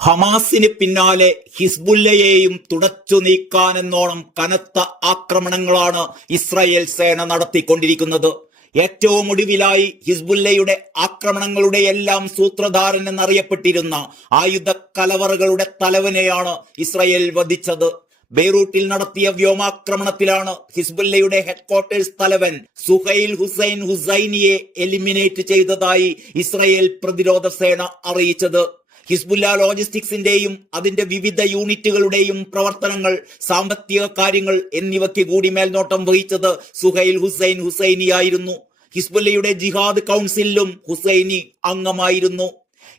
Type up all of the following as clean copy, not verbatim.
ഹമാസിന് പിന്നാലെ ഹിസ്ബുല്ലയെയും തുടച്ചു നീക്കാനെന്നോണം കനത്ത ആക്രമണങ്ങളാണ് ഇസ്രായേൽ സേന നടത്തിക്കൊണ്ടിരിക്കുന്നത്. ഏറ്റവും ഒടുവിലായി ഹിസ്ബുല്ലയുടെ ആക്രമണങ്ങളുടെ എല്ലാം സൂത്രധാരൻ എന്നറിയപ്പെട്ടിരുന്ന ആയുധ കലവറകളുടെ തലവനെയാണ് ഇസ്രായേൽ വധിച്ചത്. ബെയ്റൂട്ടിൽ നടത്തിയ വ്യോമാക്രമണത്തിലാണ് ഹിസ്ബുല്ലയുടെ ഹെഡ്ക്വാർട്ടേഴ്സ് തലവൻ സുഹൈൽ ഹുസൈൻ ഹുസൈനിയെ എലിമിനേറ്റ് ചെയ്തതായി ഇസ്രായേൽ പ്രതിരോധ സേന അറിയിച്ചത്. ഹിസ്ബുല്ല ലോജിസ്റ്റിക്സിന്റെയും അതിന്റെ വിവിധ യൂണിറ്റുകളുടെയും പ്രവർത്തനങ്ങൾ, സാമ്പത്തിക കാര്യങ്ങൾ എന്നിവയ്ക്ക് കൂടി മേൽനോട്ടം വഹിച്ചത് സുഹൈൽ ഹുസൈൻ ഹുസൈനിയായിരുന്നു. ഹിസ്ബുല്ലയുടെ ജിഹാദ് കൗൺസിലും ഹുസൈനി അംഗമായിരുന്നു.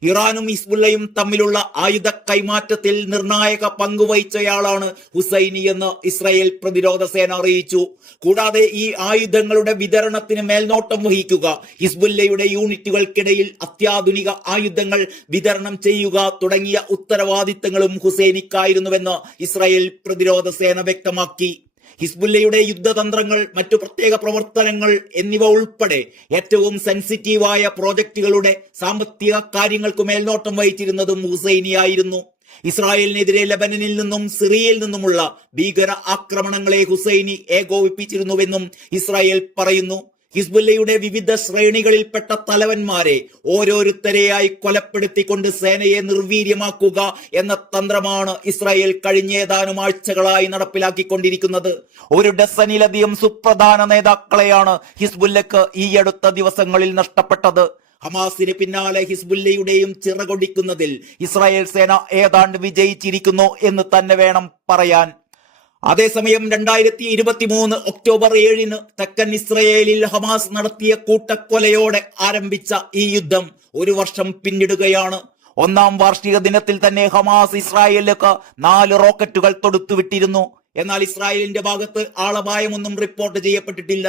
ഇറാനും ഹിസ്ബുല്ലയും തമ്മിലുള്ള ആയുധ കൈമാറ്റത്തിൽ നിർണായക പങ്കുവഹിച്ചയാളാണ് ഹുസൈനി എന്ന് ഇസ്രായേൽ പ്രതിരോധ സേന അറിയിച്ചു. കൂടാതെ ഈ ആയുധങ്ങളുടെ വിതരണത്തിന് മേൽനോട്ടം വഹിക്കുക, ഹിസ്ബുല്ലയുടെ യൂണിറ്റുകൾക്കിടയിൽ അത്യാധുനിക ആയുധങ്ങൾ വിതരണം ചെയ്യുക തുടങ്ങിയ ഉത്തരവാദിത്തങ്ങളും ഹുസൈനിക്കായിരുന്നുവെന്ന് ഇസ്രായേൽ പ്രതിരോധ സേന വ്യക്തമാക്കി. ഹിസ്ബുല്ലയുടെ യുദ്ധതന്ത്രങ്ങൾ, മറ്റു പ്രത്യേക പ്രവർത്തനങ്ങൾ എന്നിവ ഉൾപ്പെടെ ഏറ്റവും സെൻസിറ്റീവായ പ്രോജക്റ്റുകളുടെ സാമ്പത്തിക കാര്യങ്ങൾക്ക് മേൽനോട്ടം വഹിച്ചിരുന്നതും ഹുസൈനിയായിരുന്നു. ഇസ്രായേലിനെതിരെ ലെബനനിൽ നിന്നും സിറിയയിൽ നിന്നുമുള്ള ഭീകര ആക്രമണങ്ങളെ ഹുസൈനി ഏകോപിപ്പിച്ചിരുന്നുവെന്നും ഇസ്രായേൽ പറയുന്നു. ഹിസ്ബുല്ലയുടെ വിവിധ ശ്രേണികളിൽപ്പെട്ട തലവന്മാരെ ഓരോരുത്തരെയായി കൊലപ്പെടുത്തിക്കൊണ്ട് സേനയെ നിർവീര്യമാക്കുക എന്ന തന്ത്രമാണ് ഇസ്രായേൽ കഴിഞ്ഞ ഏതാനും ആഴ്ചകളായി നടപ്പിലാക്കിക്കൊണ്ടിരിക്കുന്നത്. ഒരു ഡസനിലധികം സുപ്രധാന നേതാക്കളെയാണ് ഹിസ്ബുല്ലക്ക് ഈ അടുത്ത ദിവസങ്ങളിൽ നഷ്ടപ്പെട്ടത്. ഹമാസിന് പിന്നാലെ ഹിസ്ബുല്ലയുടെയും ചിറകൊടിക്കുന്നതിൽ ഇസ്രായേൽ സേന ഏതാണ്ട് വിജയിച്ചിരിക്കുന്നു എന്ന് തന്നെ വേണം പറയാൻ. അതേസമയം 2023 ഒക്ടോബർ 7 തെക്കൻ ഇസ്രയേലിൽ ഹമാസ് നടത്തിയ കൂട്ടക്കൊലയോടെ ആരംഭിച്ച ഈ യുദ്ധം ഒരു വർഷം പിന്നിടുകയാണ്. ഒന്നാം വാർഷിക ദിനത്തിൽ തന്നെ ഹമാസ് ഇസ്രായേലിലേക്ക് 4 റോക്കറ്റുകൾ തൊടുത്തുവിട്ടിരുന്നു. എന്നാൽ ഇസ്രായേലിന്റെ ഭാഗത്ത് ആളപായമൊന്നും റിപ്പോർട്ട് ചെയ്യപ്പെട്ടിട്ടില്ല.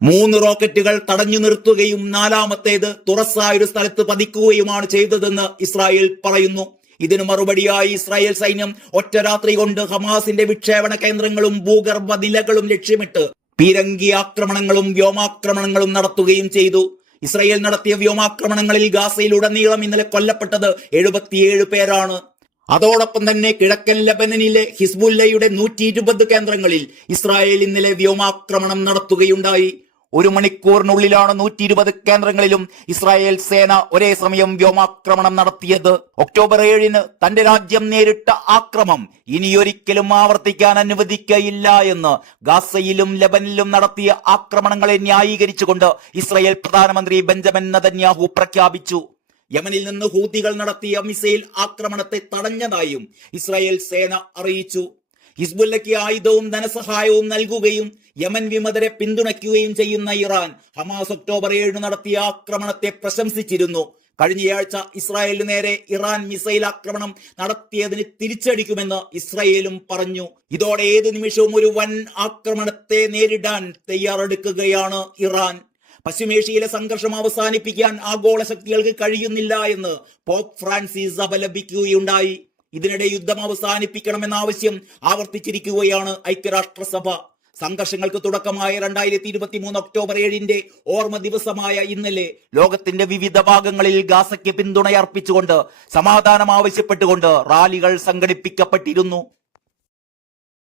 3 റോക്കറ്റുകൾ തടഞ്ഞു നിർത്തുകയും 4മത്തേത് തുറസായ ഒരു സ്ഥലത്ത് പതിക്കുകയുമാണ് ചെയ്തതെന്ന് ഇസ്രായേൽ പറയുന്നു. ഇതിനു മറുപടിയായി ഇസ്രായേൽ സൈന്യം ഒറ്റ രാത്രി കൊണ്ട് ഹമാസിന്റെ വിക്ഷേപണ കേന്ദ്രങ്ങളും ഭൂഗർഭ നിലകളും ലക്ഷ്യമിട്ട് പീരങ്കി ആക്രമണങ്ങളും വ്യോമാക്രമണങ്ങളും നടത്തുകയും ചെയ്തു. ഇസ്രായേൽ നടത്തിയ വ്യോമാക്രമണങ്ങളിൽ ഗാസയിലുടനീളം ഇന്നലെ കൊല്ലപ്പെട്ടത് 77 പേരാണ്. അതോടൊപ്പം തന്നെ കിഴക്കൻ ലെബനനിലെ ഹിസ്ബുല്ലയുടെ 120 കേന്ദ്രങ്ങളിൽ ഇസ്രായേൽ ഇന്നലെ വ്യോമാക്രമണം നടത്തുകയുണ്ടായി. 1 മണിക്കൂറിനുള്ളിലാണ് 120 കേന്ദ്രങ്ങളിലും ഇസ്രായേൽ സേന ഒരേ സമയം വ്യോമാക്രമണം നടത്തിയത്. ഒക്ടോബർ 7 തന്റെ രാജ്യം നേരിട്ട ആക്രമണം ഇനിയൊരിക്കലും ആവർത്തിക്കാൻ അനുവദിക്കയില്ല എന്ന് ഗാസയിലും ലെബനിലും നടത്തിയ ആക്രമണങ്ങളെ ന്യായീകരിച്ചുകൊണ്ട് ഇസ്രായേൽ പ്രധാനമന്ത്രി ബെഞ്ചമിൻ നെതന്യാഹു പ്രഖ്യാപിച്ചു. യമനിൽ നിന്ന് ഹൂതികൾ നടത്തിയ മിസൈൽ ആക്രമണത്തെ തടഞ്ഞതായും ഇസ്രായേൽ സേന അറിയിച്ചു. ഹിസ്ബുല്ലയ്ക്ക് ആയുധവും ധനസഹായവും നൽകുകയും യമൻ വിമതരെ പിന്തുണയ്ക്കുകയും ചെയ്യുന്ന ഇറാൻ ഹമാസ് ഒക്ടോബർ 7 നടത്തിയ ആക്രമണത്തെ പ്രശംസിച്ചിരുന്നു. കഴിഞ്ഞയാഴ്ച ഇസ്രായേലിന് നേരെ ഇറാൻ മിസൈൽ ആക്രമണം നടത്തിയതിന് തിരിച്ചടിക്കുമെന്ന് ഇസ്രായേലും പറഞ്ഞു. ഇതോടെ ഏത് നിമിഷവും ഒരു വൻ ആക്രമണത്തെ നേരിടാൻ തയ്യാറെടുക്കുകയാണ് ഇറാൻ. പശ്ചിമേഷ്യയിലെ സംഘർഷം അവസാനിപ്പിക്കാൻ ആഗോള ശക്തികൾക്ക് കഴിയുന്നില്ല എന്ന് പോപ്പ് ഫ്രാൻസിസ് അപലപിക്കുകയുണ്ടായി. ഇതിനിടെ യുദ്ധം അവസാനിപ്പിക്കണമെന്ന ആവശ്യം ആവർത്തിച്ചിരിക്കുകയാണ് ഐക്യരാഷ്ട്രസഭ. സംഘർഷങ്ങൾക്ക് തുടക്കമായ 2023 ഒക്ടോബർ 7 ഓർമ്മ ദിവസമായ ഇന്നലെ ലോകത്തിന്റെ വിവിധ ഭാഗങ്ങളിൽ ഗാസയ്ക്ക് പിന്തുണയർപ്പിച്ചുകൊണ്ട് സമാധാനം ആവശ്യപ്പെട്ടുകൊണ്ട് റാലികൾ സംഘടിപ്പിക്കപ്പെട്ടിരുന്നു.